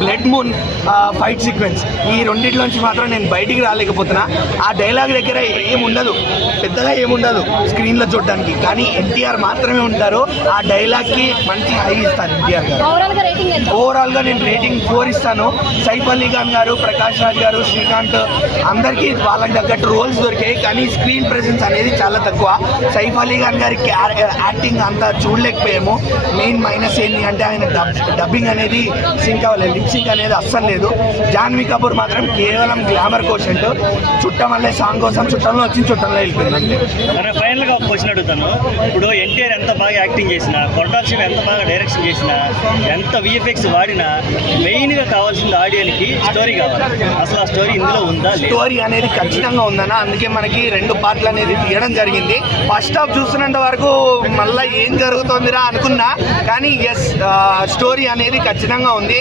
Blood moon fight sequence ఈ రెండింటిలోంచి మాత్రం నేను బయటికి రాలేకపోతున్నా. ఆ డైలాగ్ దగ్గర ఏముండదు, పెద్దగా ఏముండదు స్క్రీన్లో చూడడానికి, కానీ ఎన్టీఆర్ మాత్రమే ఉంటారు. ఆ డైలాగ్కి మంచి హై ఇస్తాను ఎన్టీఆర్ గారు. ఓవరాల్గా నేను రేటింగ్ 4 ఇస్తాను. సైఫ్ అలీ ఖాన్ గారు, ప్రకాష్ రాజ్ గారు, శ్రీకాంత్ అందరికీ వాళ్ళకి తగ్గట్టు రోల్స్ దొరికాయి, కానీ స్క్రీన్ ప్రెజెన్స్ అనేది చాలా తక్కువ. సైఫ్ అలీ ఖాన్ గారి యాక్టింగ్ అంతా చూడలేకపోయాము. మెయిన్ మైనస్ ఏంటి అంటే ఆయన డబ్బింగ్ అనేది సింక్ అవ్వలేదు, లిప్సింక్ అనేది అస్సలు లేదు. జాన్వీ కపూర్ మాత్రం కేవలం గ్లామర్ కోషెంట్. చుట్టమల్లే సాంగ్ కోసం చుట్టంలో వచ్చి చుట్టంలో వెళ్ళిపోయింది అంతే. ఫైనల్ గా క్వశ్చన్ అడుగుతాను. ఇప్పుడు ఎన్టీఆర్ ఎంత బాగా యాక్టింగ్ చేసినా, కొరటాల శివ ఎంత బాగా డైరెక్షన్ చేసినా, ఎంత విఎఫ్ఎక్స్ వాడినా మెయిన్ గా కావాల్సింది ఆడియన్కి స్టోరీ కావాలి. అసలు ఆ స్టోరీ ఇందులో ఉందా? స్టోరీ అనేది ఖచ్చితంగా ఉందన్న, అందుకే మనకి 2 పార్ట్లు అనేది తీయడం జరిగింది. ఫస్ట్ హాఫ్ చూస్తున్నంత వరకు మళ్ళీ ఏం జరుగుతుందిరా అనుకున్నా, కానీ ఎస్ స్టోరీ అనేది ఖచ్చితంగా ఉంది.